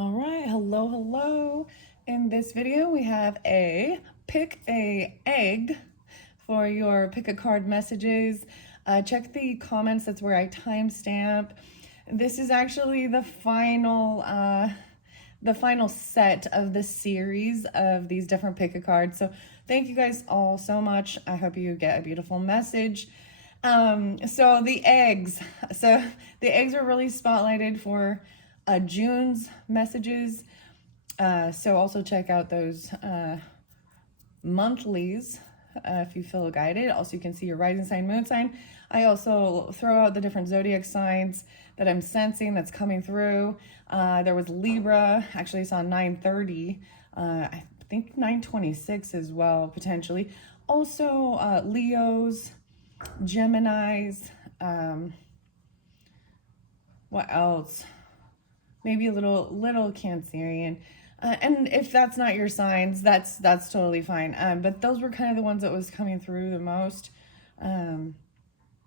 All right, hello. In this video, we have a pick a egg for your pick a card messages. Check the comments, that's where I timestamp. This is actually the final set of the series of these different pick a cards. So thank you guys all so much. I hope you get a beautiful message. So the eggs are really spotlighted for June's messages. So also check out those monthlies if you feel guided. Also, you can see your rising sign, moon sign. I also throw out the different zodiac signs that I'm sensing that's coming through. There was Libra. Actually, I saw 930. I think 926 as well, potentially. Also, Leos, Geminis. What else? Maybe a little Cancerian. And if that's not your signs, that's totally fine. But those were kind of the ones that was coming through the most.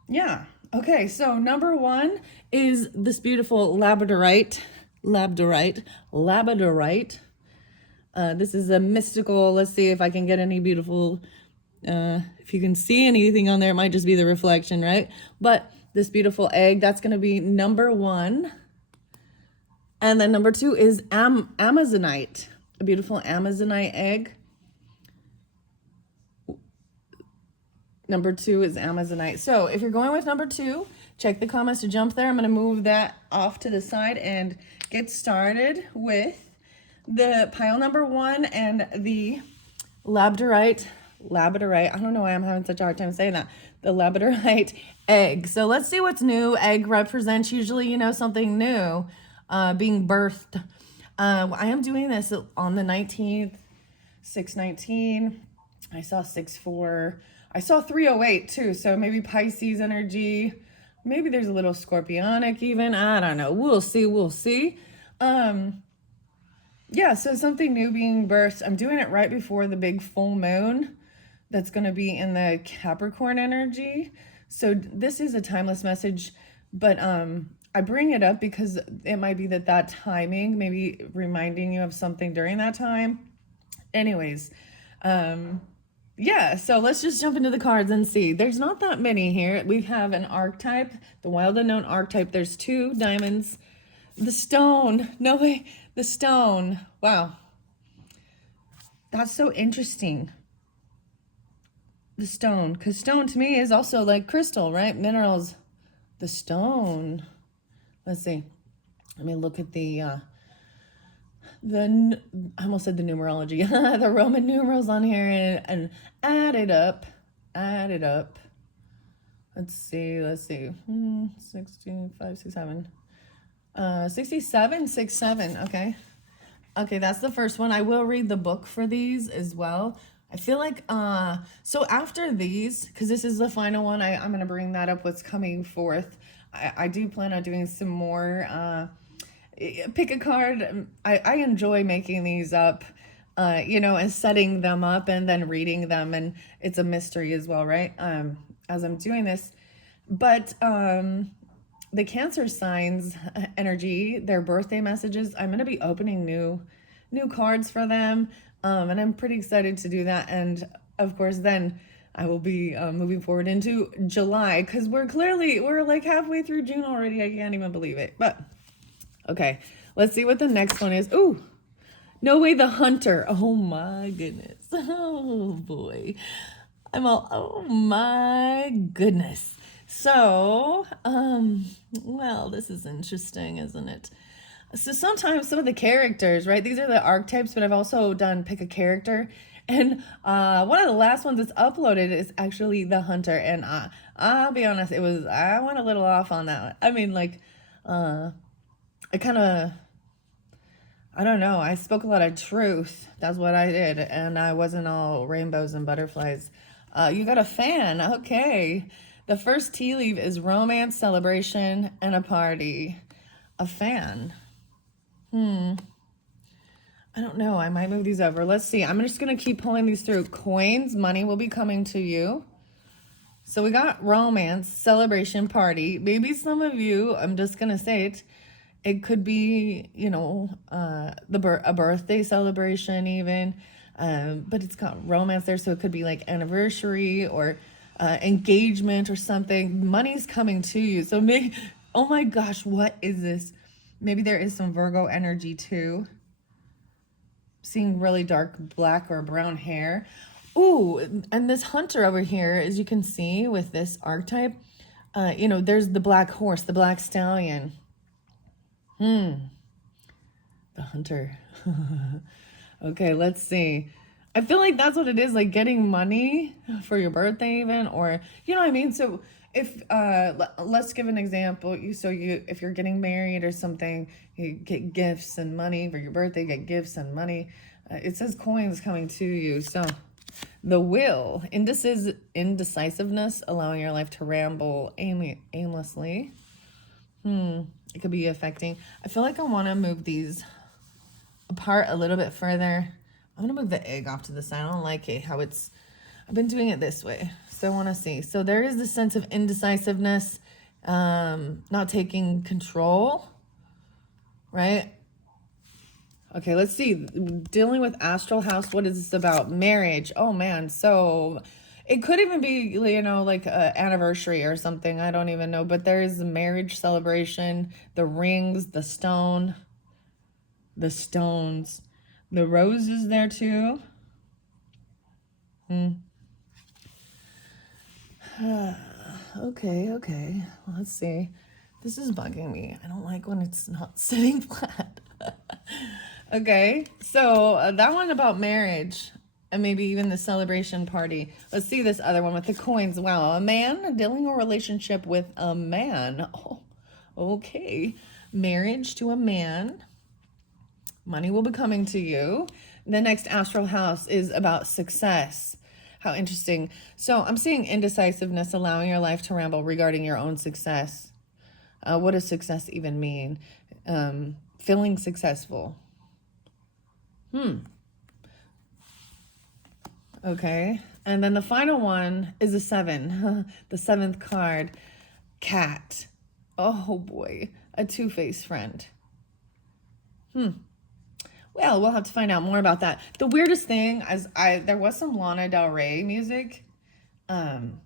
Yeah. Okay, so number one is this beautiful Labradorite. This is a mystical, let's see if I can get any beautiful, if you can see anything on there, it might just be the reflection, right? But this beautiful egg, that's going to be number one. And then number two is Amazonite, a beautiful Amazonite egg. Number two is Amazonite. So if you're going with number two, check the comments to jump there. I'm going to move that off to the side and get started with the pile number one and the Labradorite. I don't know why I'm having such a hard time saying that. The Labradorite egg. So let's see what's new. Egg represents usually, something new. Being birthed. I am doing this on the 19th, 619. I saw 64. I saw 308 too. So maybe Pisces energy. Maybe there's a little Scorpionic even. I don't know. We'll see. Yeah, so something new being birthed. I'm doing it right before the big full moon. That's going to be in the Capricorn energy. So this is a timeless message, but I bring it up because it might be that timing, maybe reminding you of something during that time. Anyways, yeah, so let's just jump into the cards and see. There's not that many here. We have an archetype, the wild unknown archetype. There's two diamonds. The stone. No way. The stone. Wow. That's so interesting. The stone. Because stone to me is also like crystal, right? Minerals. The stone. Let's see. Let me look at I almost said the numerology, the Roman numerals on here and add it up. Let's see. 16, 5, 6, 7. 67, 6, 7. Okay, that's the first one. I will read the book for these as well. I feel like, so after these, because this is the final one, I'm going to bring that up, what's coming forth. I do plan on doing some more pick a card. I enjoy making these up, and setting them up and then reading them. And it's a mystery as well, right? As I'm doing this. But the Cancer signs energy, their birthday messages, I'm going to be opening new cards for them. And I'm pretty excited to do that. And of course, then I will be moving forward into July because we're like halfway through June already. I can't even believe it. But okay, let's see what the next one is. Ooh, no way, the Hunter. Oh my goodness. Oh boy. Oh my goodness. So, well, this is interesting, isn't it? So sometimes some of the characters, right? These are the archetypes, but I've also done pick a character. And one of the last ones that's uploaded is actually the Hunter. And I'll be honest, I went a little off on that one. I mean, like, I don't know. I spoke a lot of truth. That's what I did. And I wasn't all rainbows and butterflies. You got a fan. Okay. The first tea leaf is romance, celebration, and a party. A fan. I don't know. I might move these over. Let's see. I'm just going to keep pulling these through. Coins, money will be coming to you. So we got romance, celebration, party. Maybe some of you, I'm just going to say it, It could be, a birthday celebration even, but it's got romance there, so it could be like anniversary or engagement or something. Money's coming to you. So maybe, oh my gosh, what is this? Maybe there is some Virgo energy too. Seeing really dark black or brown hair. Ooh, and this hunter over here, as you can see with this archetype, there's the black horse, the black stallion. The hunter. Okay, let's see. I feel like that's what it is, like getting money for your birthday even, or, you know what I mean? So if, let's give an example. If you're getting married or something, you get gifts and money for your birthday, get gifts and money. It says coins coming to you. So the will, indecisiveness, allowing your life to ramble aimlessly. It could be affecting. I feel like I want to move these apart a little bit further. I'm going to move the egg off to the side. I don't like it how I've been doing it this way. So I want to see. So there is this sense of indecisiveness, not taking control, right? Okay, let's see. Dealing with astral house. What is this about? Marriage. Oh, man. So it could even be, like an anniversary or something. I don't even know. But there is a marriage celebration. The rings, the stone, the stones, the roses there too. Okay. Well, let's see. This is bugging me. I don't like when it's not sitting flat. Okay, so that one about marriage and maybe even the celebration party. Let's see this other one with the coins. Wow, a man dealing a relationship with a man. Oh, okay. Marriage to a man. Money will be coming to you. The next astral house is about success. How interesting. So I'm seeing indecisiveness, allowing your life to ramble regarding your own success. What does success even mean? Feeling successful. Okay. And then the final one is a 7. The 7th card. Cat. Oh boy. A two-faced friend. Well, we'll have to find out more about that. The weirdest thing is there was some Lana Del Rey music. And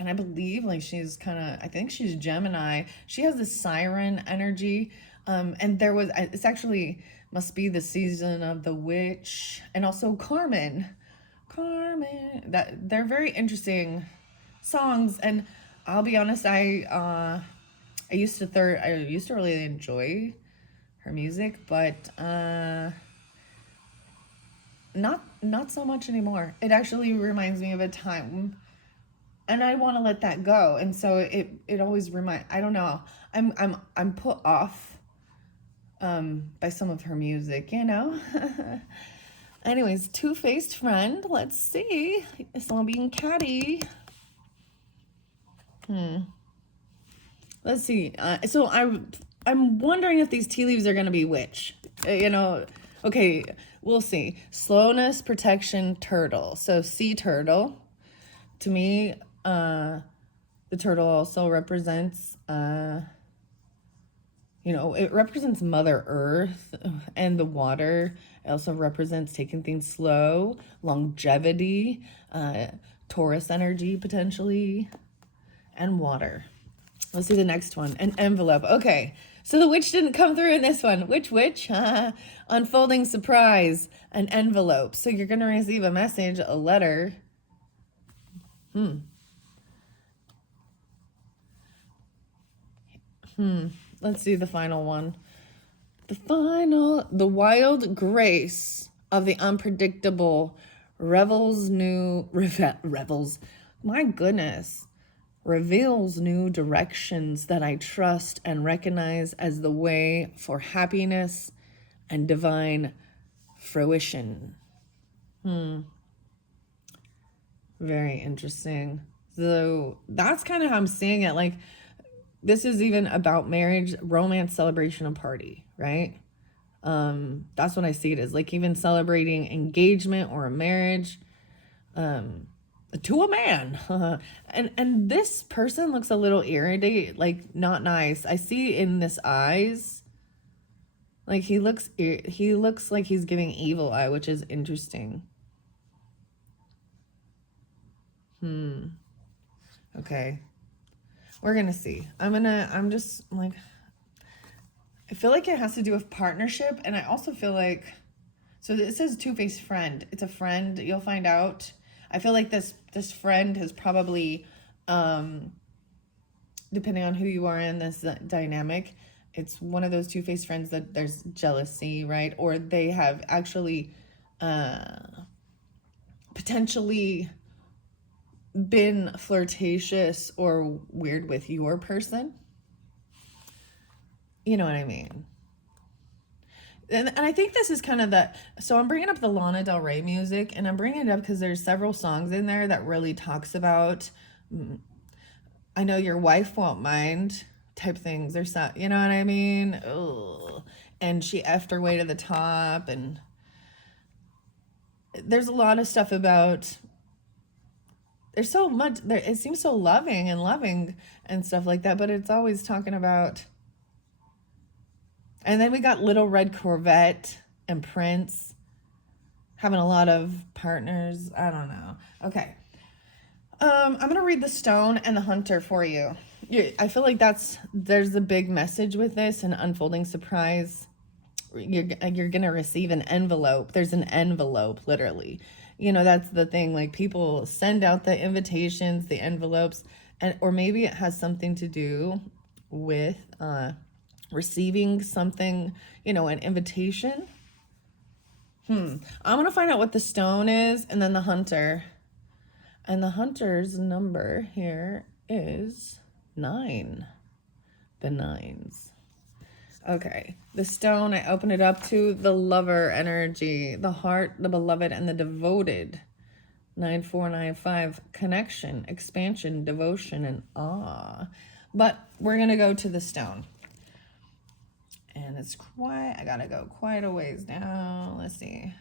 I believe I think she's Gemini. She has this siren energy. And it's actually must be the season of the witch and also Carmen. That they're very interesting songs. And I'll be honest, I used to really enjoy her music, but not so much anymore. It actually reminds me of a time, and I want to let that go. And so it always I don't know. I'm put off by some of her music, Anyways, two-faced friend. Let's see. It's all being catty. Let's see. So I'm wondering if these tea leaves are going to be which. Okay, we'll see. Slowness, protection, turtle. So sea turtle. To me, the turtle also represents, it represents Mother Earth and the water. It also represents taking things slow, longevity, Taurus energy potentially, and water. Let's see the next one. An envelope. Okay, so the witch didn't come through in this one. Witch? Unfolding surprise. An envelope. So you're going to receive a message, a letter. Let's see the final one. The wild grace of the unpredictable revels. My goodness. Reveals new directions that I trust and recognize as the way for happiness and divine fruition. Very interesting. So that's kind of how I'm seeing it. Like, this is even about marriage, romance, celebration, and party, right? That's what I see it as. Like, even celebrating engagement or a marriage. to a man. And this person looks a little irritated, like not nice. I see in this eyes, like he looks like he's giving evil eye, which is interesting. Okay. We're gonna see. I'm just like, I feel like it has to do with partnership, and I also feel like, so it says two-faced friend. It's a friend, you'll find out. I feel like this friend has probably, depending on who you are in this dynamic, it's one of those two-faced friends that there's jealousy, right? Or they have actually potentially been flirtatious or weird with your person. You know what I mean? And I think this is kind of the, so I'm bringing up the Lana Del Rey music, and I'm bringing it up because there's several songs in there that really talks about, I know your wife won't mind type things, or so, you know what I mean? Ugh. And she effed her way to the top, and there's a lot of stuff about, there's so much there, it seems so loving and stuff like that, but it's always talking about. And then we got Little Red Corvette and Prince having a lot of partners. I don't know. Okay. I'm going to read the Stone and the Hunter for you. I feel like there's a big message with this, an unfolding surprise. You're going to receive an envelope. There's an envelope, literally. You know, that's the thing. Like, people send out the invitations, the envelopes, or maybe it has something to do with, receiving something, you know, an invitation. I'm gonna find out what the Stone is, and then the Hunter. And the Hunter's number here is 9. The 9s. Okay, the Stone, I open it up to the lover energy, the heart, the beloved, and the devoted. 9495, connection, expansion, devotion, and awe. But we're gonna go to the Stone. And it's quite, I gotta go quite a ways down. Let's see.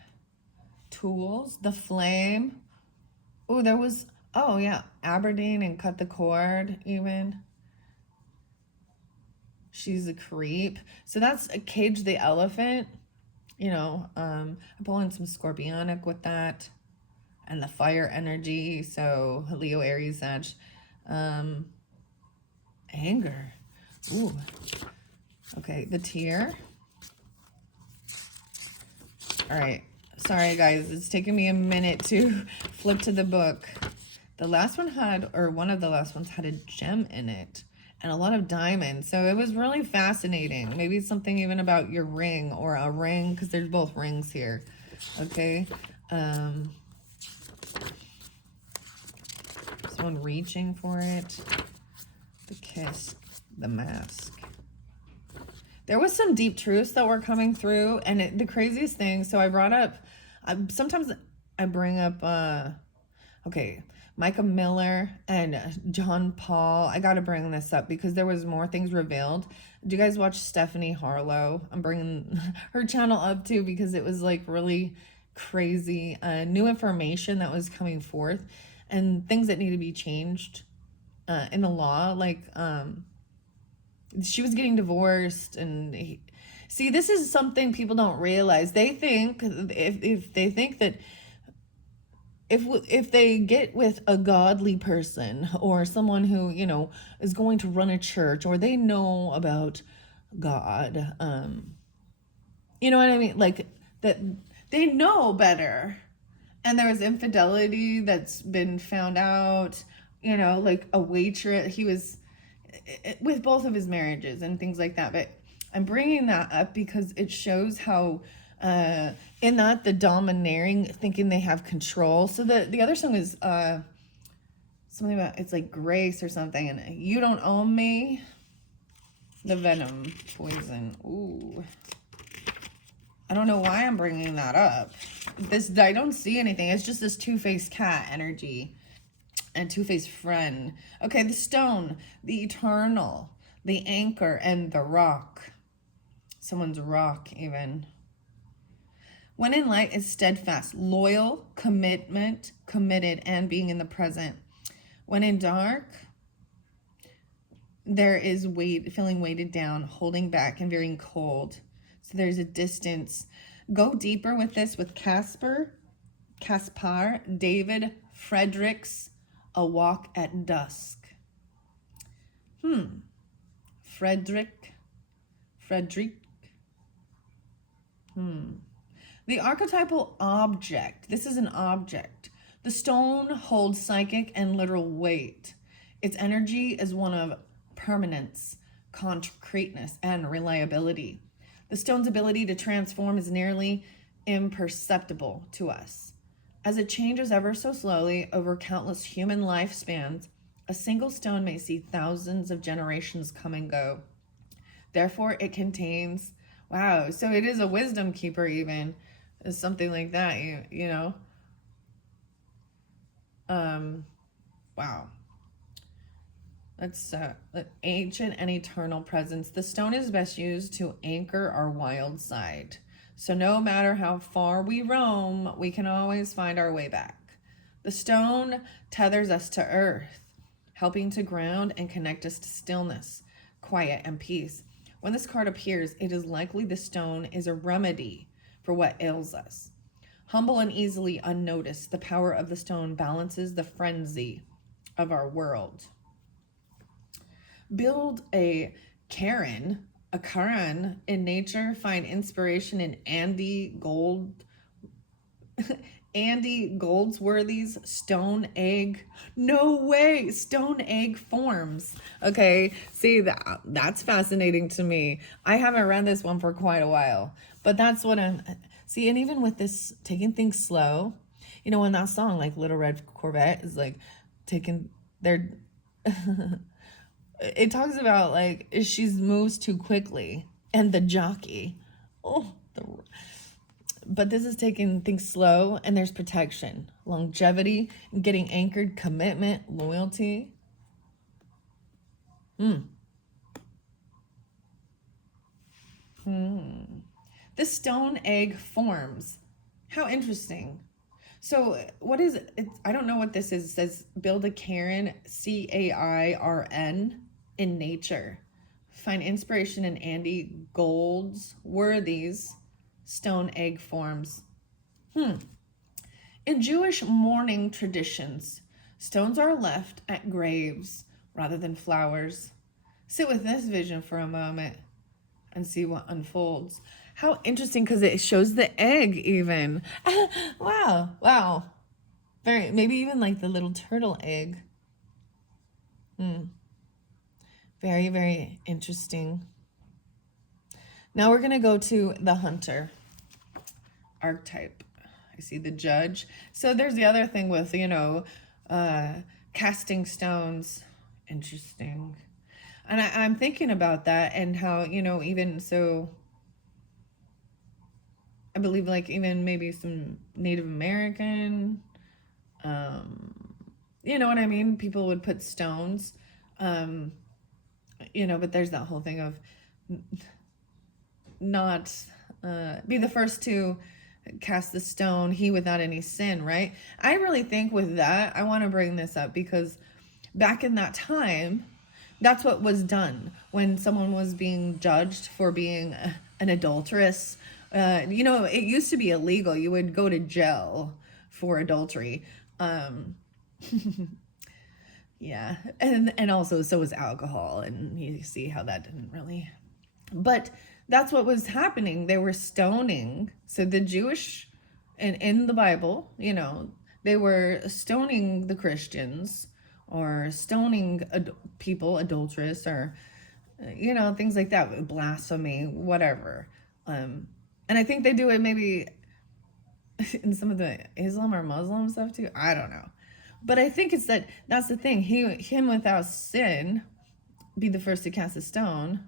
Tools, the Flame. Oh, there was, oh yeah, Aberdeen and Cut the Cord even. She's a creep. So that's a Cage the Elephant. You know, I'm pulling some Scorpionic with that. And the fire energy. So Leo, Aries, Sag. Anger. Ooh. Okay, the Tear. All right. Sorry, guys. It's taking me a minute to flip to the book. The last one had, or one of the last ones had a gem in it and a lot of diamonds. So it was really fascinating. Maybe something even about your ring or a ring, because there's both rings here. Okay. Someone reaching for it. The Kiss. The Mask. There was some deep truths that were coming through, and the craziest thing, so I brought up, sometimes I bring up, okay, Micah Miller and John Paul. I got to bring this up because there was more things revealed. Do you guys watch Stephanie Harlow? I'm bringing her channel up too because it was like really crazy, new information that was coming forth and things that need to be changed in the law, like, she was getting divorced, and see, this is something people don't realize. They think, if they think that if they get with a godly person or someone who, you know, is going to run a church, or they know about God, you know what I mean? Like, that they know better. And there was infidelity that's been found out, you know, like a waitress, he was with both of his marriages and things like that. But I'm bringing that up because it shows how in that the domineering, thinking they have control. So the other song is something about, it's like Grace or something, and You Don't Own Me. The Venom Poison. Ooh, I don't know why I'm bringing that up. I don't see anything. It's just this two-faced cat energy. And two-faced friend. Okay, the Stone, the Eternal, the Anchor, and the Rock. Someone's rock, even. When in light is steadfast, loyal, committed, and being in the present. When in dark, there is feeling weighted down, holding back, and very cold. So there's a distance. Go deeper with this with Caspar, David Frederick's A Walk at Dusk. Frederick. The archetypal object. This is an object. The stone holds psychic and literal weight. Its energy is one of permanence, concreteness, and reliability. The stone's ability to transform is nearly imperceptible to us. As it changes ever so slowly over countless human lifespans, a single stone may see thousands of generations come and go. Therefore, it contains, wow, so it is a wisdom keeper even, is something like that, you know? Wow. That's ancient and eternal presence. The stone is best used to anchor our wild side. So no matter how far we roam, we can always find our way back. The stone tethers us to earth, helping to ground and connect us to stillness, quiet, and peace. When this card appears, it is likely the stone is a remedy for what ails us. Humble and easily unnoticed, the power of the stone balances the frenzy of our world. Build a cairn in nature. Find inspiration in Andy Goldsworthy's stone egg. No way, stone egg forms. Okay, see that's fascinating to me. I haven't read this one for quite a while, but that's what I'm. See, and even with this taking things slow, you know, in that song, like Little Red Corvette is like taking their. It talks about like she moves too quickly and the jockey. But this is taking things slow, and there's protection, longevity, getting anchored, commitment, loyalty. The stone egg forms. How interesting. So what is it? I don't know what this is. It says build a cairn, CAIRN, in nature. Find inspiration in Andy Goldsworthy's stone egg forms. In Jewish mourning traditions, stones are left at graves rather than flowers. Sit with this vision for a moment and see what unfolds. How interesting, because it shows the egg even. Wow. Very, maybe even like the little turtle egg. Very, very interesting. Now we're going to go to the hunter archetype. I see the judge. So there's the other thing with, you know, casting stones. Interesting. And I'm thinking about that and how, you know, even so, I believe like even maybe some Native American, you know what I mean? People would put stones, you know, but there's that whole thing of not be the first to cast the stone, he without any sin, right? I really think with that, I want to bring this up because back in that time, that's what was done when someone was being judged for being an adulteress. You know, it used to be illegal. You would go to jail for adultery. Yeah. And also, so was alcohol. And you see how that didn't really... But that's what was happening. They were stoning. So the Jewish, and in the Bible, you know, they were stoning the Christians or stoning people, adulteress, or, you know, things like that, blasphemy, whatever. And I think they do it maybe in some of the Islam or Muslim stuff too. I don't know. But I think it's that's the thing. Him without sin, be the first to cast a stone.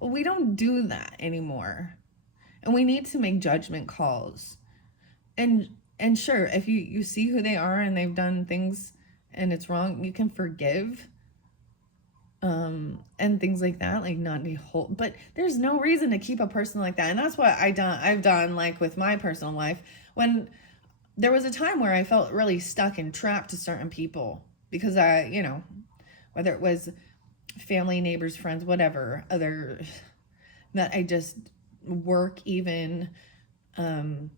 Well, we don't do that anymore. And we need to make judgment calls. And sure, if you see who they are and they've done things and it's wrong, you can forgive. and things like that, like not be whole. But there's no reason to keep a person like that. And that's what I've done like with my personal life. When there was a time where I felt really stuck and trapped to certain people because I, whether it was family, neighbors, friends, whatever, other that I just work even. And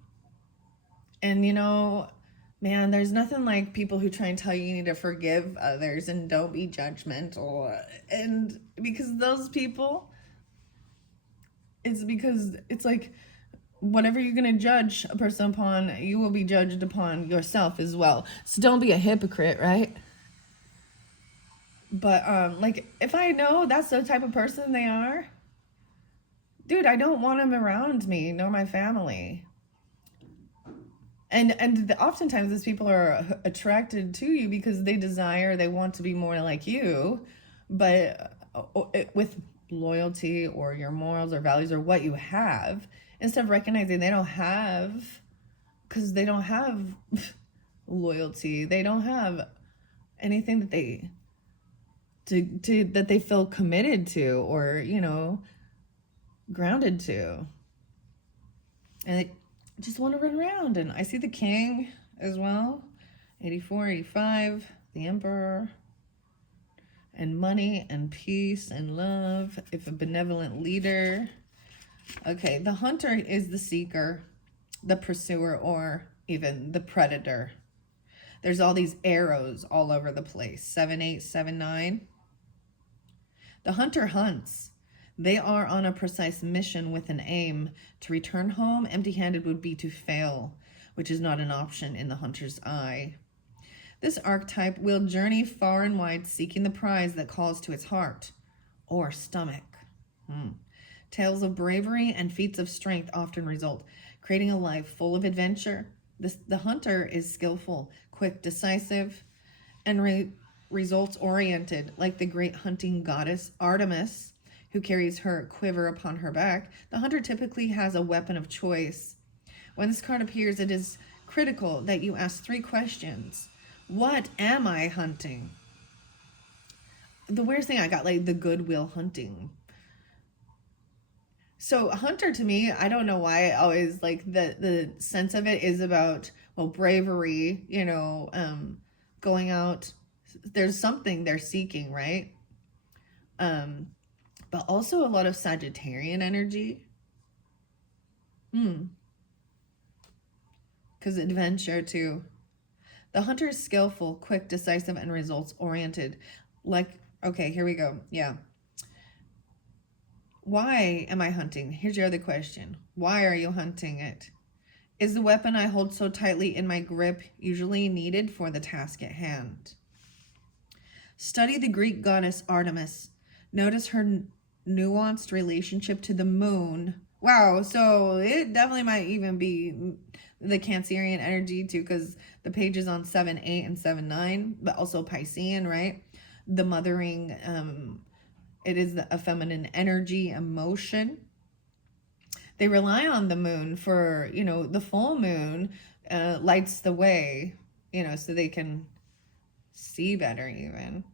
man, there's nothing like people who try and tell you need to forgive others and don't be judgmental. And because those people, it's like whatever you're going to judge a person upon, you will be judged upon yourself as well. So don't be a hypocrite, right? But like if I know that's the type of person they are, dude, I don't want them around me nor my family. And oftentimes these people are attracted to you because they want to be more like you, but with loyalty or your morals or values or what you have, instead of recognizing they don't have, because they don't have loyalty, they don't have anything that they feel committed to or grounded to, and they just want to run around. And I see the king as well, 84, 85, the emperor, and money and peace and love, if a benevolent leader. Okay, the hunter is the seeker, the pursuer, or even the predator. There's all these arrows all over the place. 7, 8, 7, 9. The hunter hunts. They are on a precise mission with an aim. To return home empty-handed would be to fail, which is not an option in the hunter's eye. This archetype will journey far and wide seeking the prize that calls to its heart or stomach. Tales of bravery and feats of strength often result, creating a life full of adventure. The hunter is skillful, quick, decisive, and results-oriented, like the great hunting goddess Artemis, who carries her quiver upon her back. The hunter typically has a weapon of choice. When this card appears, it is critical that you ask 3 questions. What am I hunting? The weirdest thing I got, like the Goodwill Hunting. So a hunter to me, I don't know why I always like the sense of it is about, well, bravery, going out. There's something they're seeking, right? But also a lot of Sagittarian energy. Because adventure too. The hunter is skillful, quick, decisive, and results-oriented. Like, okay, here we go. Yeah. Why am I hunting? Here's your other question. Why are you hunting it? Is the weapon I hold so tightly in my grip usually needed for the task at hand? Study the Greek goddess Artemis. Notice her nuanced relationship to the moon. Wow, so it definitely might even be the Cancerian energy too, because the page is on 7, 8, and 7, 9, but also Piscean, right? The mothering, it is a feminine energy, emotion. They rely on the moon for, the full moon lights the way, so they can see better even.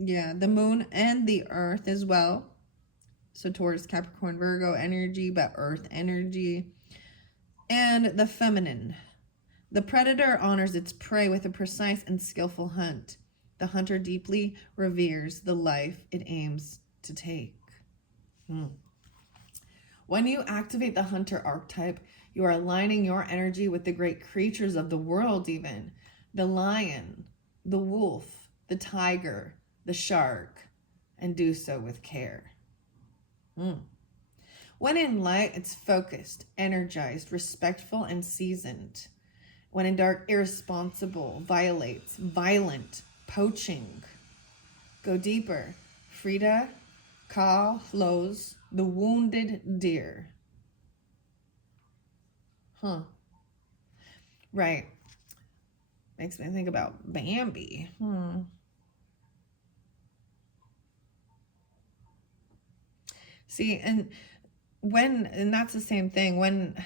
Yeah, the moon and the earth as well. So Taurus, Capricorn, Virgo energy, but earth energy. And the feminine. The predator honors its prey with a precise and skillful hunt. The hunter deeply reveres the life it aims to take. When you activate the hunter archetype, you are aligning your energy with the great creatures of the world even. The lion, the wolf, the tiger, the shark, and do so with care. When in light, it's focused, energized, respectful, and seasoned. When in dark, irresponsible, violent, poaching. Go deeper. Frida Kahlo's The Wounded Deer. Right. Makes me think about Bambi. See, and that's the same thing. When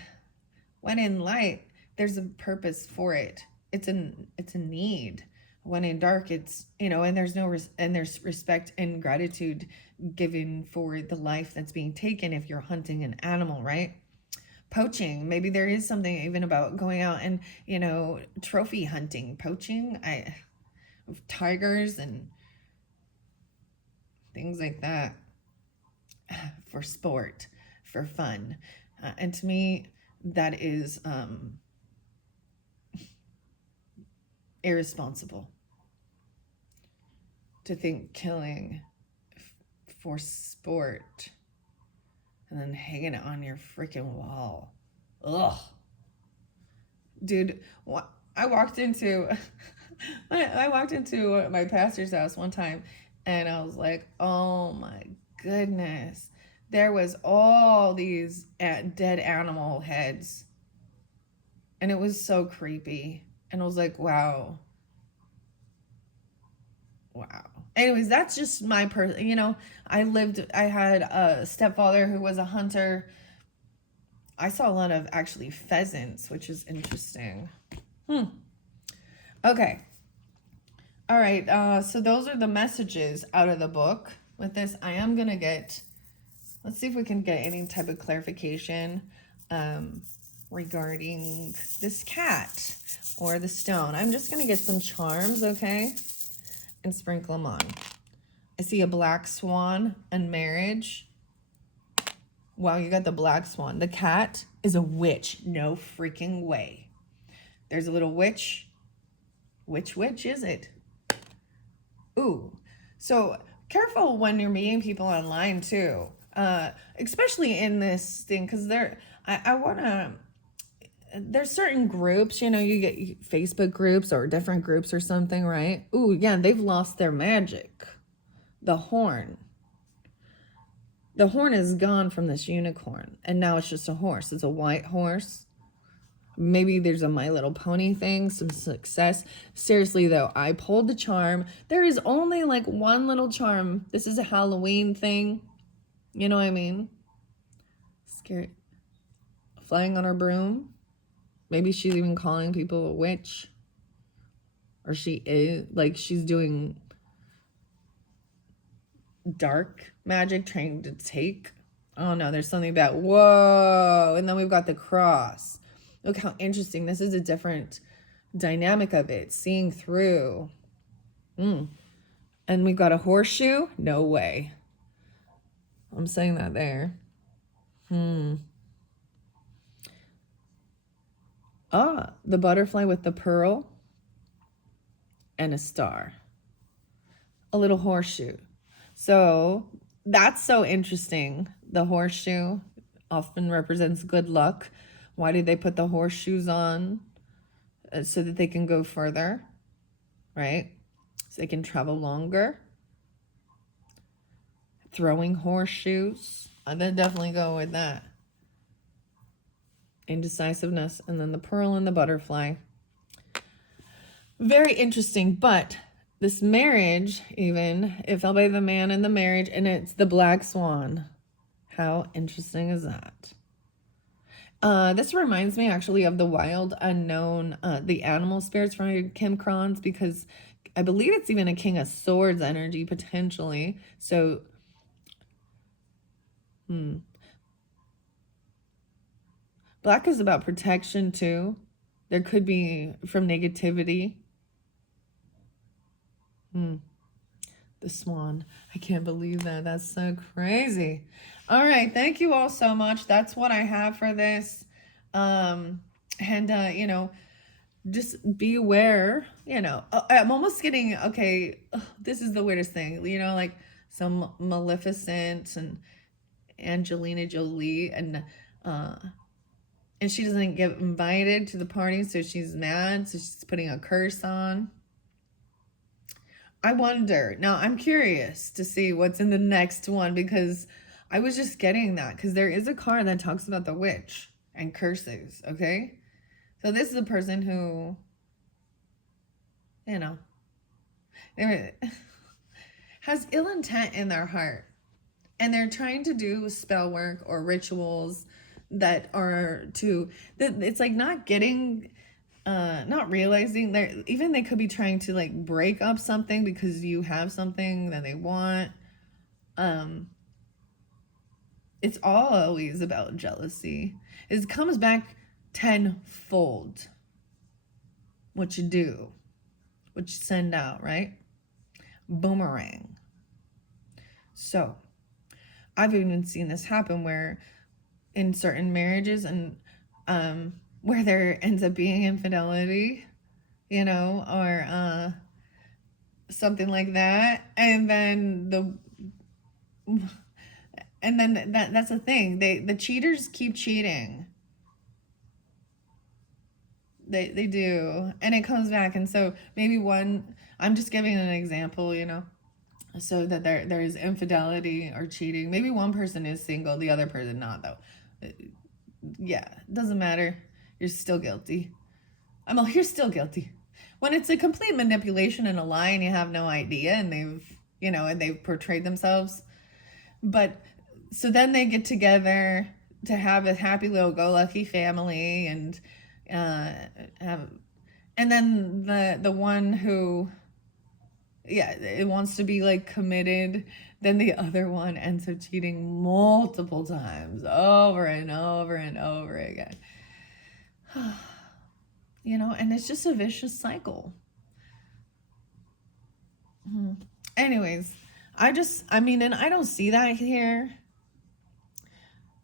in light, there's a purpose for it. It's a need. when in dark it's, and there's and there's respect and gratitude given for the life that's being taken if you're hunting an animal, right? Poaching, maybe there is something even about going out and, trophy hunting. Poaching, tigers and things like that, for sport, for fun. And to me, that is irresponsible to think killing for sport and then hanging it on your freaking wall. Ugh. Dude, I walked into my pastor's house one time, and I was like, oh my goodness. There was all these dead animal heads. And it was so creepy. And I was like, wow. Anyways, that's just my I had a stepfather who was a hunter. I saw a lot of actually pheasants, which is interesting. Okay. All right. So those are the messages out of the book. With this, I am going to let's see if we can get any type of clarification regarding this cat or the stone. I'm just going to get some charms, okay? And sprinkle them on. I see a black swan and marriage. Wow, you got the black swan. The cat is a witch. No freaking way. There's a little witch. Which witch is it? Ooh. So careful when you're meeting people online too. Especially in this thing, because there's certain groups, you get Facebook groups or different groups or something, right? Ooh, yeah, they've lost their magic. The horn is gone from this unicorn, and now it's just a horse. It's a white horse. Maybe there's a My Little Pony thing, some success. Seriously though, I pulled the charm. There is only like one little charm. This is a Halloween thing. You know what I mean? Scary. Flying on her broom. Maybe she's even calling people a witch. Or she is, like, she's doing dark magic, trying to take. Oh no, there's something about, whoa. And then we've got the cross. Look how interesting. This is a different dynamic of it. Seeing through. And we've got a horseshoe. No way. I'm saying that there. The butterfly with the pearl and a star. A little horseshoe. So that's so interesting. The horseshoe often represents good luck. Why did they put the horseshoes on? So that they can go further, right? So they can travel longer. Throwing horseshoes. I'd definitely go with that. Indecisiveness, and then the pearl and the butterfly. Very interesting, but this marriage, even, it fell by the man in the marriage, and it's the black swan. How interesting is that? This reminds me actually of the wild unknown, the animal spirits from Kim Kron's, because I believe it's even a King of Swords energy, potentially. So, black is about protection too. There could be from negativity. The swan. I can't believe that. That's so crazy. All right. Thank you all so much. That's what I have for this. Just be aware, I'm almost getting, okay, this is the weirdest thing, like some Maleficent and Angelina Jolie, and she doesn't get invited to the party, so she's mad, so she's putting a curse on. I wonder, now I'm curious to see what's in the next one, because I was just getting that, because there is a card that talks about the witch and curses, okay? So this is a person who, has ill intent in their heart. And they're trying to do spell work or rituals that are it's like not getting not realizing that even they could be trying to like break up something because you have something that they want. It's always about jealousy. It comes back tenfold. What you do, what you send out, right? Boomerang. So I've even seen this happen where in certain marriages and where there ends up being infidelity, or something like that, and then that's the thing. The cheaters keep cheating. They do, and it comes back. And so maybe I'm just giving an example, so that there is infidelity or cheating. Maybe one person is single, the other person not, though. Yeah, doesn't matter. You're still guilty. You're still guilty. When it's a complete manipulation and a lie and you have no idea and they've portrayed themselves. But so then they get together to have a happy little go lucky family and then the one who it wants to be like committed, then the other one ends up cheating multiple times over and over and over again. And it's just a vicious cycle. Anyways, and I don't see that here.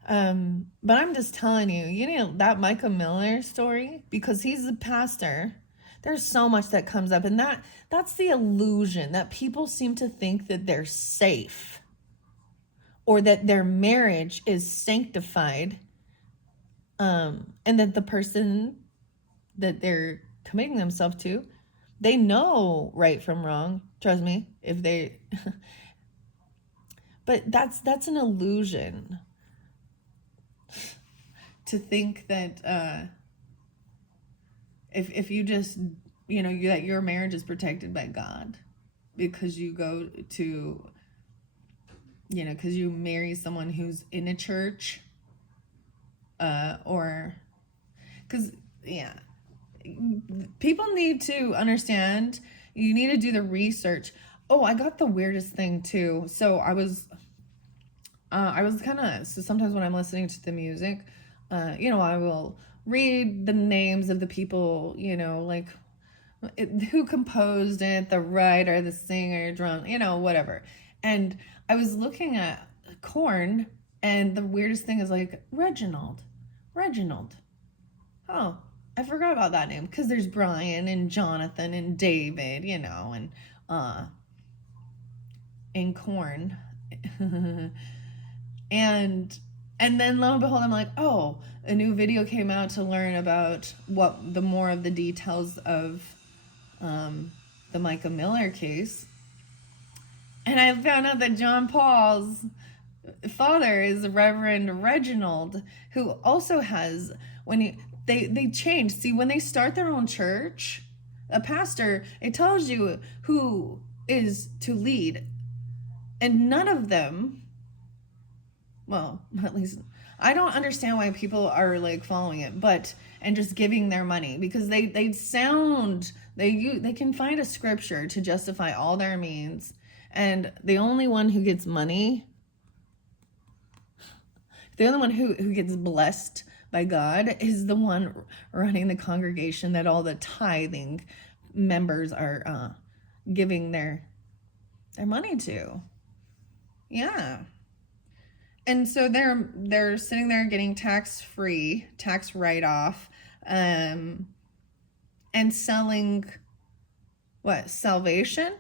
But I'm just telling you, that Micah Miller story, because he's a pastor, there's so much that comes up, and that's the illusion that people seem to think that they're safe or that their marriage is sanctified, and that the person that they're committing themselves to, they know right from wrong. Trust me, but that's an illusion to think that if you just that your marriage is protected by God because you go to because you marry someone who's in a church, or because people need to understand, you need to do the research. Oh, I got the weirdest thing too. So I was kind of, so sometimes when I'm listening to the music, I will read the names of the people, like who composed it, the writer, the singer, drum, whatever. And I was looking at Korn, and the weirdest thing is like Reginald. Oh, I forgot about that name, because there's Brian and Jonathan and David, and Korn. and then lo and behold, I'm like, oh, a new video came out to learn about more of the details of the Micah Miller case. And I found out that John Paul's father is Reverend Reginald, who also has, they change. See, when they start their own church, a pastor, it tells you who is to lead. And none of them, well, at least I don't understand why people are like following it, and just giving their money, because they can find a scripture to justify all their means. And the only one who gets money, the only one who gets blessed by God is the one running the congregation that all the tithing members are giving their money to. Yeah. And so they're sitting there getting tax write-off, and selling what? Salvation?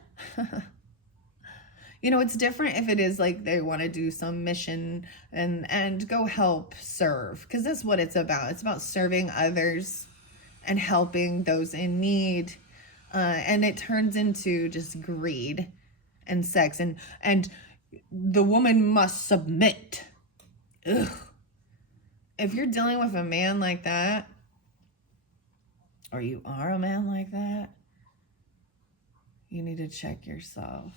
It's different if it is like they want to do some mission and go help serve, because that's what it's about. It's about serving others and helping those in need. And it turns into just greed and sex, and the woman must submit. Ugh. If you're dealing with a man like that, or you are a man like that, you need to check yourself,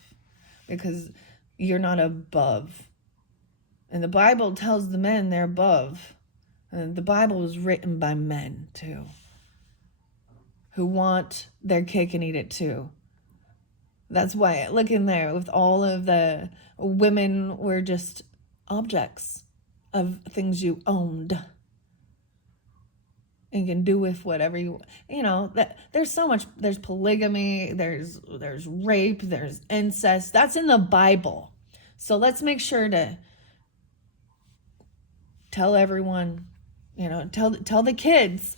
because you're not above. And the Bible tells the men they're above. And the Bible was written by men too. who want their cake and eat it too. That's why, look in there, with all of the women were just objects of things you owned and can do with whatever that there's so much. There's polygamy, there's rape, there's incest. That's in the Bible. So let's make sure to tell everyone, tell the kids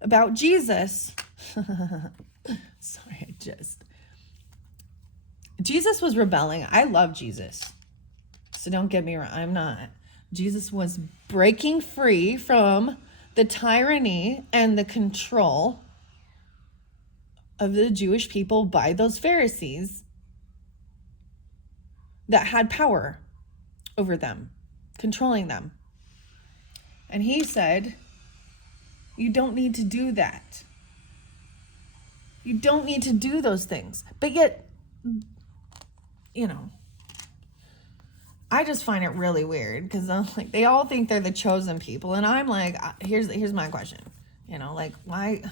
about Jesus. Sorry, Jesus was rebelling. I love Jesus, so don't get me wrong, I'm not. Jesus was breaking free from the tyranny and the control of the Jewish people by those Pharisees that had power over them, controlling them. And he said, you don't need to do that. You don't need to do those things. But yet, I just find it really weird because like they all think they're the chosen people, and I'm like, here's my question, why?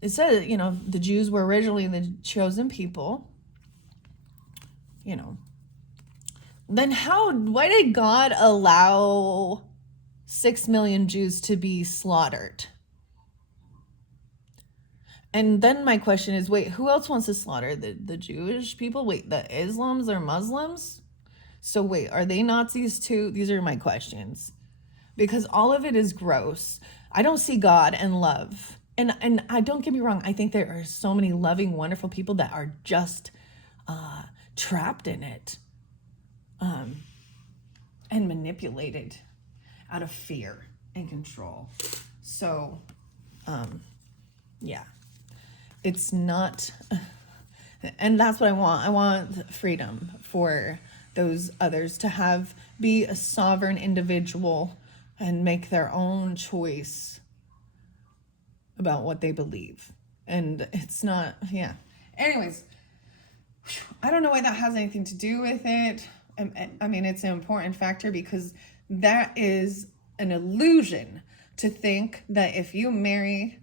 It says the Jews were originally the chosen people, Then why did God allow 6 million Jews to be slaughtered? And then my question is, wait, who else wants to slaughter the Jewish people? Wait, the Islams or Muslims? So wait, are they Nazis too? These are my questions. Because all of it is gross. I don't see God and love. And I don't get me wrong, I think there are so many loving, wonderful people that are just trapped in it. And manipulated out of fear and control. So, yeah. It's not, and that's what I want. I want freedom for those others to be a sovereign individual and make their own choice about what they believe. And it's not, yeah. Anyways, I don't know why that has anything to do with it. I mean, it's an important factor because that is an illusion to think that if you marry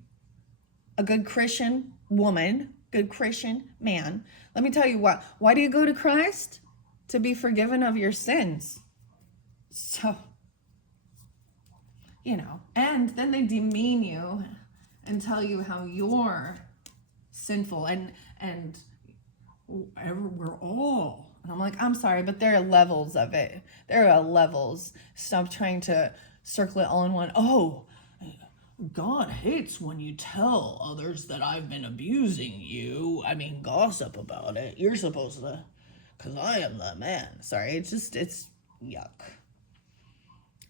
a good Christian woman, good Christian man, let me tell you what, why do you go to Christ? To be forgiven of your sins. So, and then they demean you and tell you how you're sinful and we're all. And I'm like, I'm sorry, but there are levels of it. There are levels. Stop trying to circle it all in one. Oh, God hates when you tell others that I've been abusing you. I mean, gossip about it. You're supposed to, because I am the man. Sorry, it's yuck.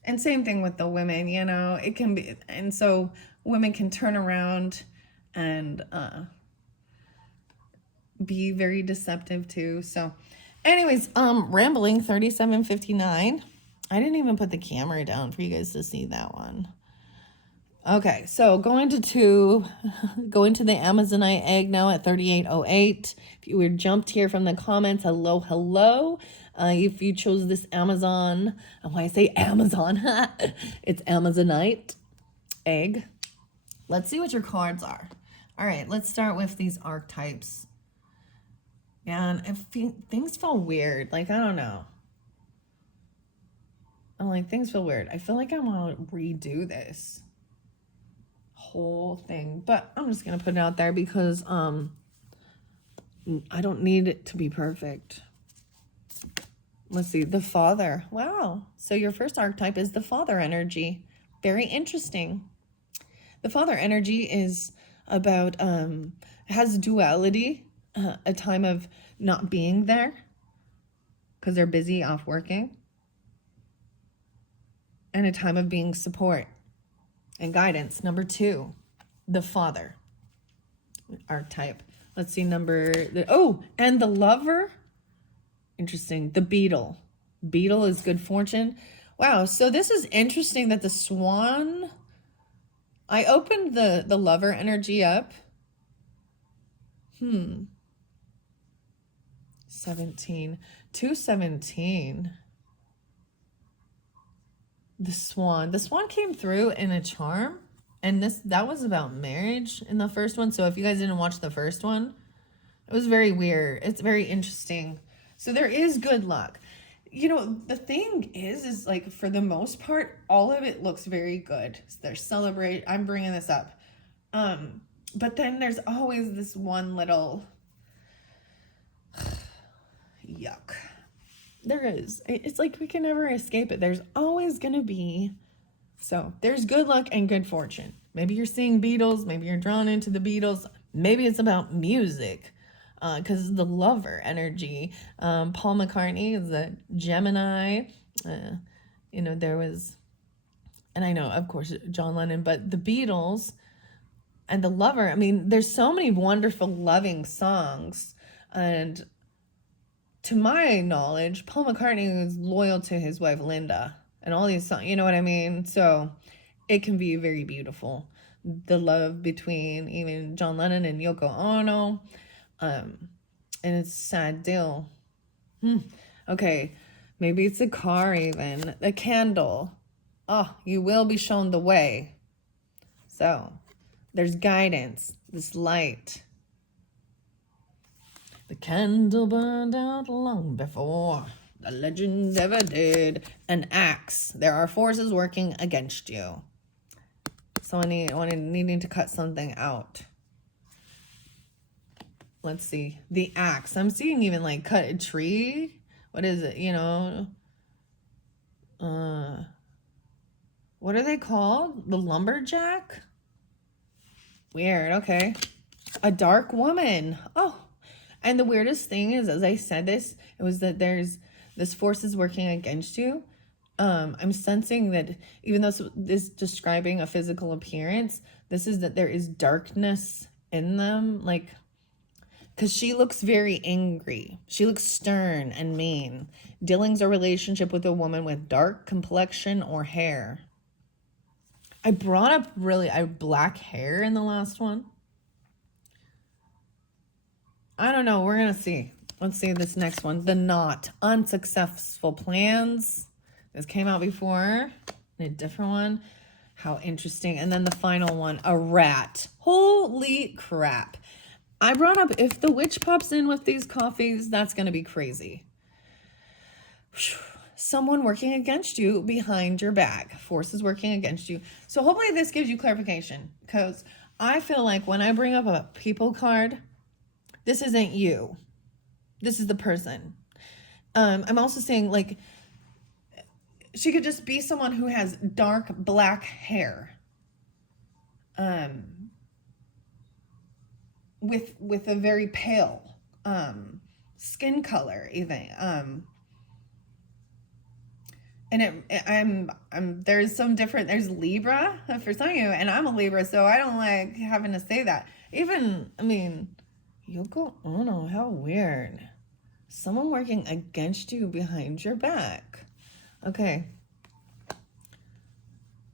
And same thing with the women, it can be, and so women can turn around and be very deceptive too. So anyways, rambling 37:59. I didn't even put the camera down for you guys to see that one. Okay, so going to the Amazonite egg now at 38:08. If you were jumped here from the comments, hello. If you chose this Amazon, when I say Amazon, it's Amazonite egg. Let's see what your cards are. All right, let's start with these archetypes. And things feel weird. Like, I don't know. Things feel weird. I feel like I want to redo this whole thing, but I'm just gonna put it out there because I don't need it to be perfect. Let's see, the father. Wow, so your first archetype is the father energy. Very interesting. The father energy is about has duality, a time of not being there because they're busy off working, and a time of being support and guidance. Number 2, the father archetype. Let's see, and the lover. Interesting. The beetle. Beetle is good fortune. Wow, so this is interesting that the swan, I opened the lover energy up. 217. The swan came through in a charm. And that was about marriage in the first one. So if you guys didn't watch the first one, it was very weird. It's very interesting. So there is good luck. You know, the thing is like for the most part, all of it looks very good. They're celebrate. I'm bringing this up. But then there's always this one little yuck. There is. It's like we can never escape it. There's always going to be. So there's good luck and good fortune. Maybe you're seeing Beatles. Maybe you're drawn into the Beatles. Maybe it's about music because of the lover energy. Paul McCartney is a Gemini. You know, there was, and I know, of course, John Lennon, but the Beatles and the lover. I mean, there's so many wonderful, loving songs. And to my knowledge, Paul McCartney is loyal to his wife, Linda. And all these songs, you know what I mean? So it can be very beautiful. The love between even John Lennon and Yoko Ono. And it's a sad deal. Okay, maybe it's a car even. A candle. Oh, you will be shown the way. So there's guidance. This light. The candle burned out long before the legends ever did. An axe. There are forces working against you. Someone needing to cut something out. Let's see. The axe. I'm seeing even like cut a tree. What is it? You know. What are they called? The lumberjack? Weird. Okay. A dark woman. Oh. And the weirdest thing is, as I said this, it was that there's this force is working against you. I'm sensing that even though this is describing a physical appearance, this is that there is darkness in them. Like, because she looks very angry. She looks stern and mean. Dealings or relationship with a woman with dark complexion or hair. I brought up black hair in the last one. I don't know. We're going to see. Let's see this next one. The knot. Unsuccessful plans. This came out before. A different one. How interesting. And then the final one. A rat. Holy crap. I brought up if the witch pops in with these coffees, that's going to be crazy. Someone working against you behind your back. Forces working against you. So hopefully this gives you clarification. Because I feel like when I bring up a people card, this isn't you. This is the person. I'm also saying, like, she could just be someone who has dark black hair. With a very pale skin color, even. And there's some different, there's Libra for some of you, and I'm a Libra, so I don't like having to say that. Even, I mean, Yoko Ono, how weird. Someone working against you behind your back. Okay.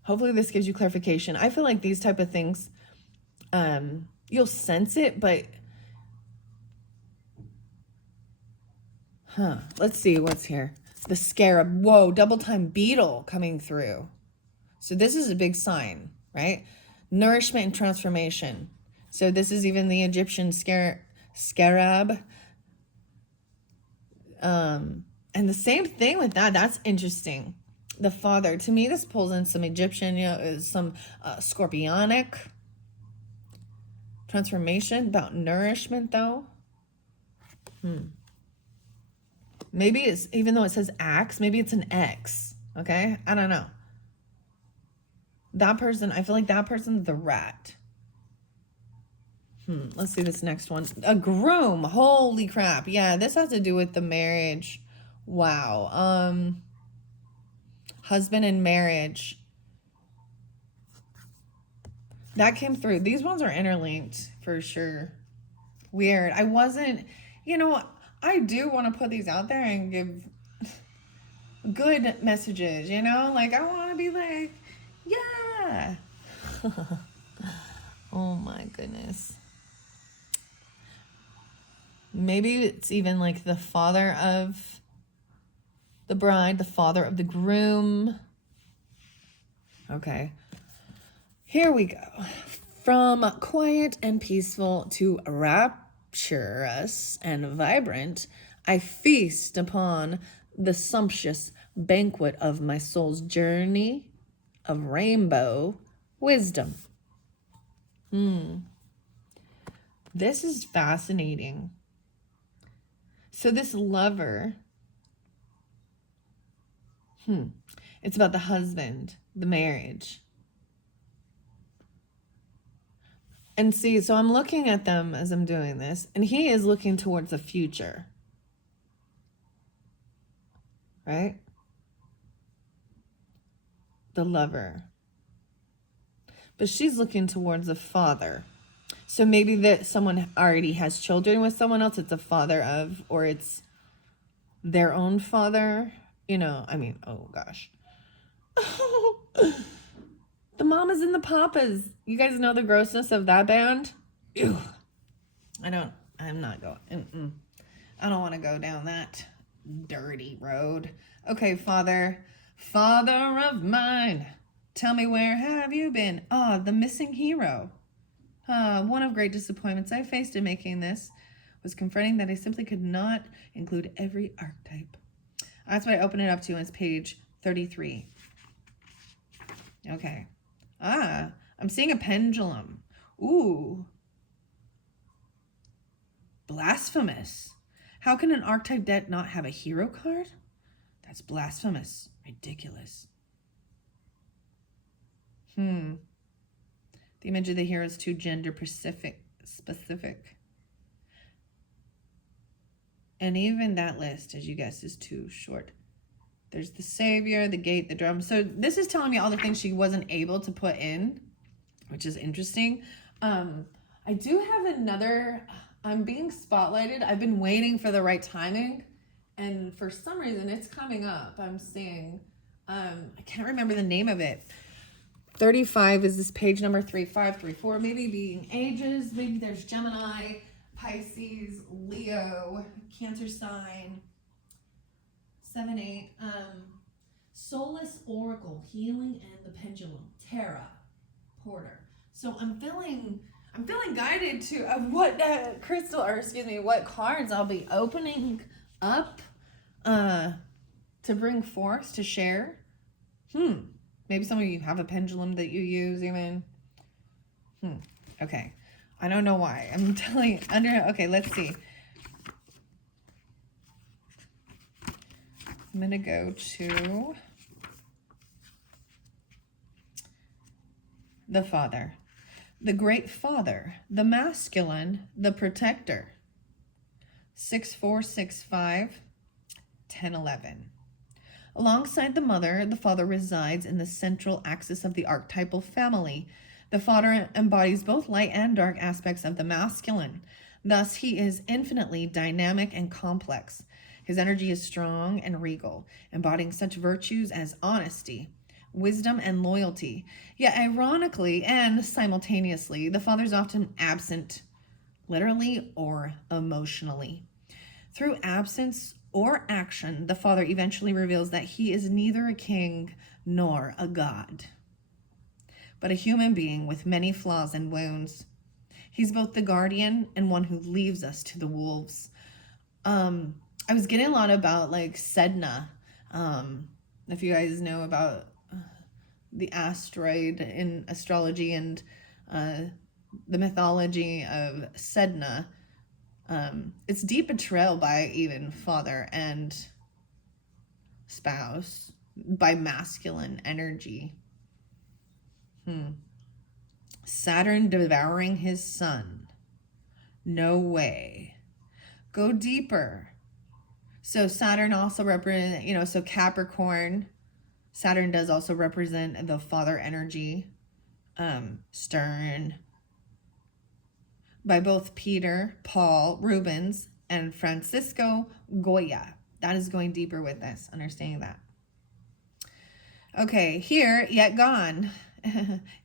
Hopefully this gives you clarification. I feel like these type of things, you'll sense it, but let's see what's here. The scarab. Whoa, double time beetle coming through. So this is a big sign, right? Nourishment and transformation. So this is even the Egyptian scarab. And the same thing with that. That's interesting. The father. To me, this pulls in some Egyptian, some scorpionic transformation. About nourishment, though. Maybe it's, even though it says axe, maybe it's an X. Okay? I don't know. That person, I feel like that person's the rat. Let's see this next one. A groom. Holy crap. Yeah, this has to do with the marriage. Wow. Husband and marriage. That came through. These ones are interlinked for sure. Weird. I wasn't, I do want to put these out there and give good messages, Like, I want to be like, yeah. Oh my goodness. Maybe it's even like the father of the bride, the father of the groom. Okay. Here we go. From quiet and peaceful to rapturous and vibrant, I feast upon the sumptuous banquet of my soul's journey of rainbow wisdom. This is fascinating. So this lover, it's about the husband, the marriage. And see, so I'm looking at them as I'm doing this, and he is looking towards the future. Right? The lover. But she's looking towards the father. So maybe that someone already has children with someone else, it's a father of, or it's their own father. You know, I mean, oh gosh. The mamas and the papas. You guys know the grossness of that band? Ew. I'm not going. I don't want to go down that dirty road. Okay, Father of mine, tell me, where have you been? Ah, the missing hero. One of great disappointments I faced in making this was confronting that I simply could not include every archetype. That's what I open it up to, and it's page 33. Okay. I'm seeing a pendulum. Ooh. Blasphemous. How can an archetype deck not have a hero card? That's blasphemous. Ridiculous. The image of the hero is too gender specific. And even that list, as you guessed, is too short. There's the savior, the gate, the drum. So this is telling me all the things she wasn't able to put in, which is interesting. I do have another, I'm being spotlighted. I've been waiting for the right timing, and for some reason it's coming up. I'm seeing, I can't remember the name of it. 35 is this page number 3534, maybe being ages. Maybe there's Gemini, Pisces, Leo, Cancer sign. 7-8. Soulless Oracle, Healing and the Pendulum, Tara Porter. So I'm feeling guided to what what cards I'll be opening up to bring forth to share. Maybe some of you have a pendulum that you use even. Okay. I don't know why. I'm telling okay, let's see. I'm going to go to the Father, the Great Father, the Masculine, the Protector. 6465, 1011. Alongside the Mother, the Father resides in the central axis of the archetypal family. The Father embodies both light and dark aspects of the masculine. Thus, he is infinitely dynamic and complex. His energy is strong and regal, embodying such virtues as honesty, wisdom, and loyalty. Yet ironically and simultaneously, the Father is often absent, literally or emotionally. Through absence or action, the Father eventually reveals that he is neither a king nor a god, but a human being with many flaws and wounds. He's both the guardian and one who leaves us to the wolves. I was getting a lot about like Sedna. If you guys know about the asteroid in astrology and the mythology of Sedna, it's deep betrayal by even father and spouse, by masculine energy. Saturn devouring his son. No way. Go deeper. So Saturn also represents, so Capricorn, Saturn does also represent the father energy, stern, by both Peter, Paul, Rubens, and Francisco Goya. That is going deeper with this, understanding that. Okay, here, yet gone,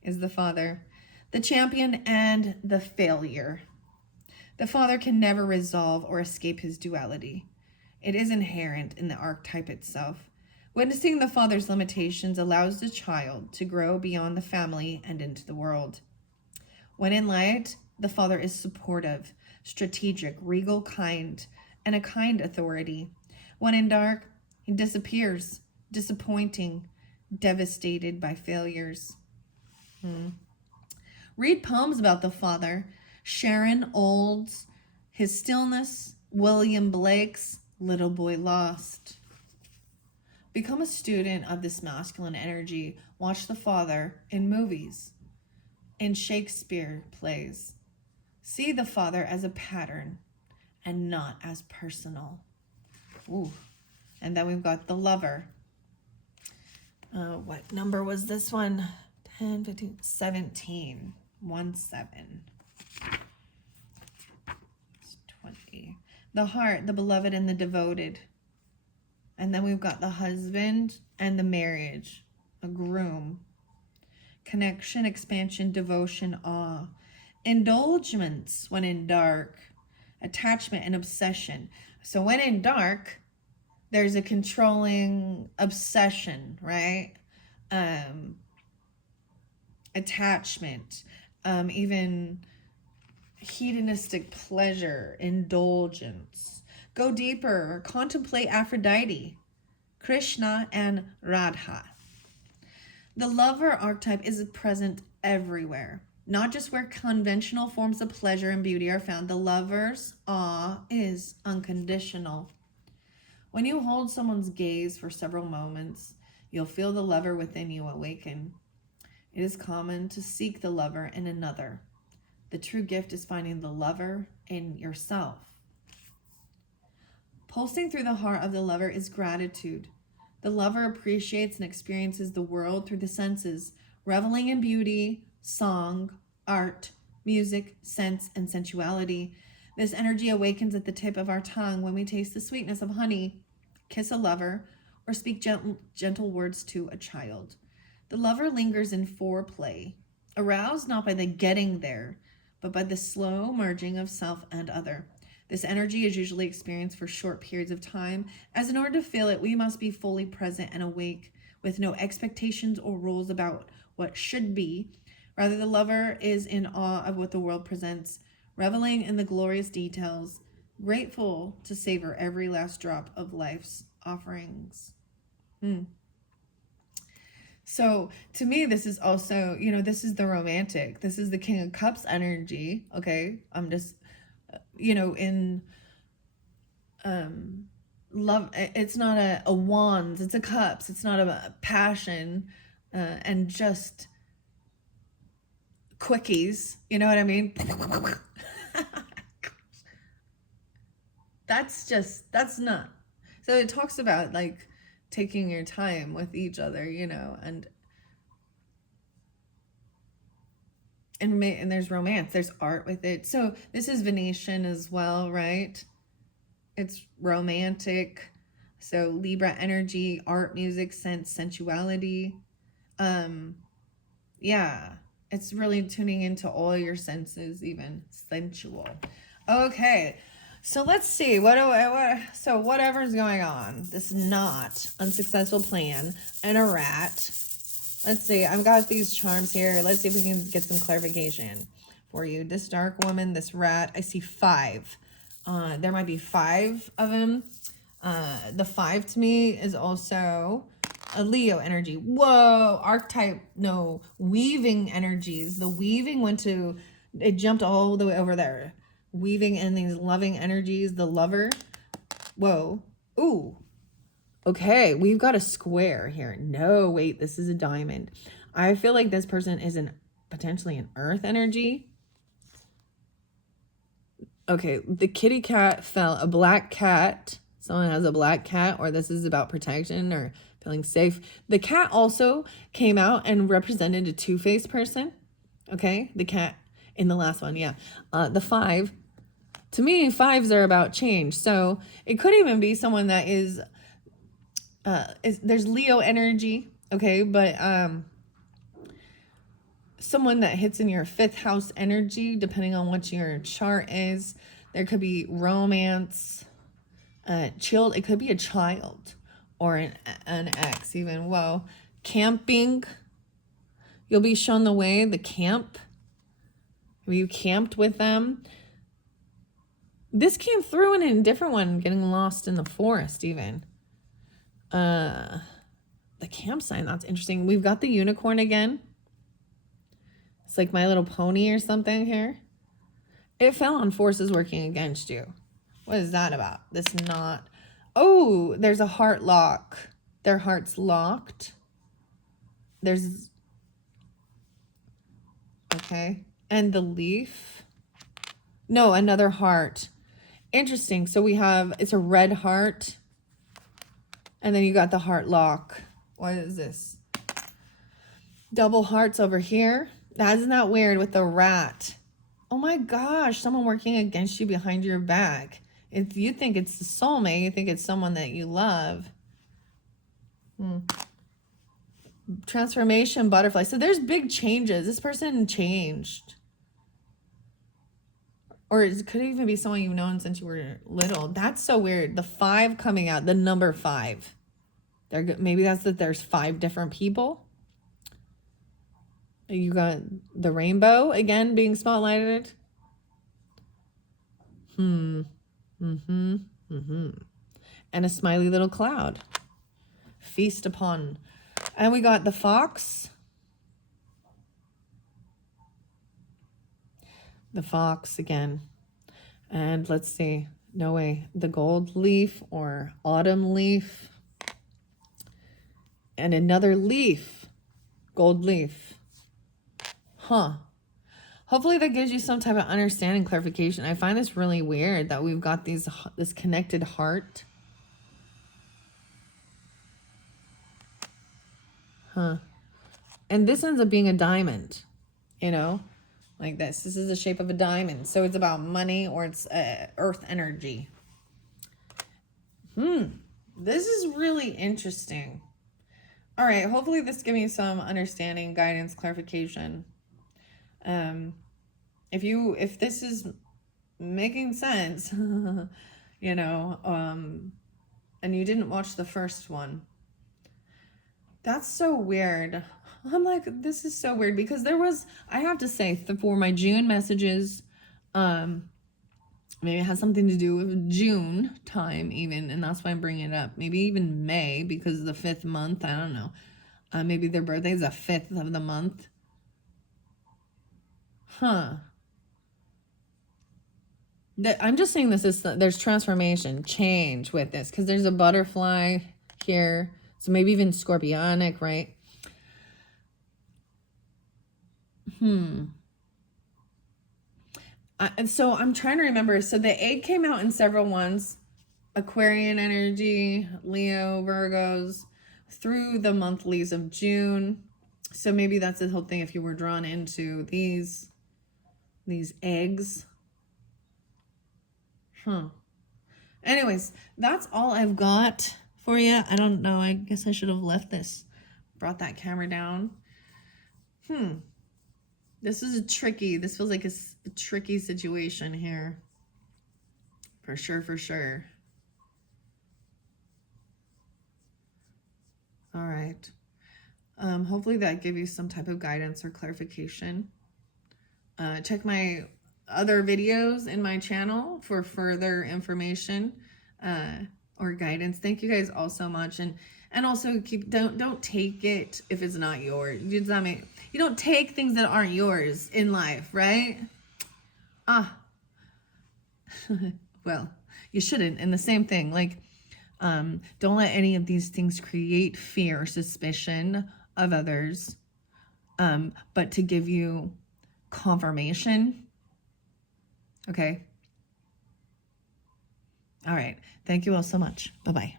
is the Father, the champion and the failure. The Father can never resolve or escape his duality. It is inherent in the archetype itself. Witnessing the father's limitations allows the child to grow beyond the family and into the world. When in light, the father is supportive, strategic, regal, kind, and a kind authority. When in dark, he disappears, disappointing, devastated by failures. Read poems about the father. Sharon Olds, His Stillness, William Blake's Little Boy Lost. Become a student of this masculine energy. Watch the father in movies, in Shakespeare plays. See the father as a pattern and not as personal. Ooh. And then we've got the lover. What number was this one? 10, 15, 17. 1, 7. 20. The heart, the beloved, and the devoted. And then we've got the husband and the marriage, a groom. Connection, expansion, devotion, awe. Indulgence when in dark. Attachment and obsession. So when in dark, there's a controlling obsession, right? Attachment, even hedonistic pleasure, indulgence. Go deeper, contemplate Aphrodite, Krishna, and Radha. The lover archetype is present everywhere, not just where conventional forms of pleasure and beauty are found. The lover's awe is unconditional. When you hold someone's gaze for several moments, you'll feel the lover within you awaken. It is common to seek the lover in another. The true gift is finding the lover in yourself. Pulsing through the heart of the lover is gratitude. The lover appreciates and experiences the world through the senses, reveling in beauty, song, art, music, sense, and sensuality. This energy awakens at the tip of our tongue when we taste the sweetness of honey, kiss a lover, or speak gentle words to a child. The lover lingers in foreplay, aroused not by the getting there, but by the slow merging of self and other. This energy is usually experienced for short periods of time, as in order to feel it, we must be fully present and awake, with no expectations or rules about what should be. Rather, the lover is in awe of what the world presents, reveling in the glorious details, grateful to savor every last drop of life's offerings. So to me, this is also, this is the romantic. This is the King of Cups energy. Okay. I'm just, in love. It's not a wands. It's a cups. It's not a passion and just quickies. You know what I mean? That's not. So it talks about like taking your time with each other, and there's romance, there's art with it. So this is Venetian as well, right? It's romantic. So Libra energy, art, music, sense, sensuality. Yeah, it's really tuning into all your senses, even sensual. Okay. So let's see, so whatever's going on, this not unsuccessful plan and a rat. Let's see, I've got these charms here. Let's see if we can get some clarification for you. This dark woman, this rat, I see 5. There might be 5 of them. The 5 to me is also a Leo energy. Whoa, archetype, no, weaving energies. The weaving it jumped all the way over there. Weaving in these loving energies, the lover. Whoa. Ooh. Okay, we've got a square here. No, wait, this is a diamond. I feel like this person is potentially an earth energy. Okay, the kitty cat fell. A black cat. Someone has a black cat, or this is about protection or feeling safe. The cat also came out and represented a two-faced person. Okay, the cat in the last one, yeah. The 5. To me, 5s are about change. So it could even be someone that is there's Leo energy, okay, but someone that hits in your 5th house energy, depending on what your chart is. There could be romance, chilled. It could be a child, or an ex even. Whoa. Camping. You'll be shown the way, the camp. Have you camped with them? This came through in a different one, getting lost in the forest even. The campsite, that's interesting. We've got the unicorn again. It's like My Little Pony or something here. It fell on forces working against you. What is that about? This knot. Oh, there's a heart lock. Their heart's locked. There's... Okay. And the leaf. No, another heart. Interesting. So we have, it's a red heart. And then you got the heart lock. What is this? Double hearts over here. Isn't that weird with the rat? Oh my gosh, someone working against you behind your back. If you think it's the soulmate, you think it's someone that you love. Transformation, butterfly. So there's big changes. This person changed. Or it could even be someone you've known since you were little. That's so weird. The 5 coming out, the number 5. Maybe that's that there's 5 different people. You got the rainbow again being spotlighted. And a smiley little cloud. Feast upon. And we got the fox. The fox again. And let's see. No way. The gold leaf or autumn leaf. And another leaf. Gold leaf. Huh. Hopefully that gives you some type of understanding, clarification. I find this really weird that we've got this connected heart. Huh. And this ends up being a diamond, you know, like this. This is the shape of a diamond. So it's about money or it's earth energy. This is really interesting. All right. Hopefully this gives me some understanding, guidance, clarification. If this is making sense, you know, and you didn't watch the first one, that's so weird. I'm like, this is so weird because there was, I have to say, for my June messages, maybe it has something to do with June time even, and that's why I'm bringing it up. Maybe even May because of the 5th month. I don't know. Maybe their birthday is the 5th of the month. Huh. I'm just saying this is, there's transformation, change with this, because there's a butterfly here. So maybe even scorpionic, right? And so I'm trying to remember. So the egg came out in several ones. Aquarian energy, Leo, Virgos, through the monthlies of June. So maybe that's the whole thing if you were drawn into these eggs. Anyways, that's all I've got for you. I don't know. I guess I should have left this, brought that camera down. This is tricky. This feels like a tricky situation here. For sure, for sure. All right. Hopefully that gave you some type of guidance or clarification. Check my other videos in my channel for further information or guidance. Thank you guys all so much. And also don't take it if it's not yours. You don't take things that aren't yours in life, right? Well, you shouldn't. And the same thing, like, don't let any of these things create fear or suspicion of others, but to give you confirmation. Okay. All right. Thank you all so much. Bye-bye.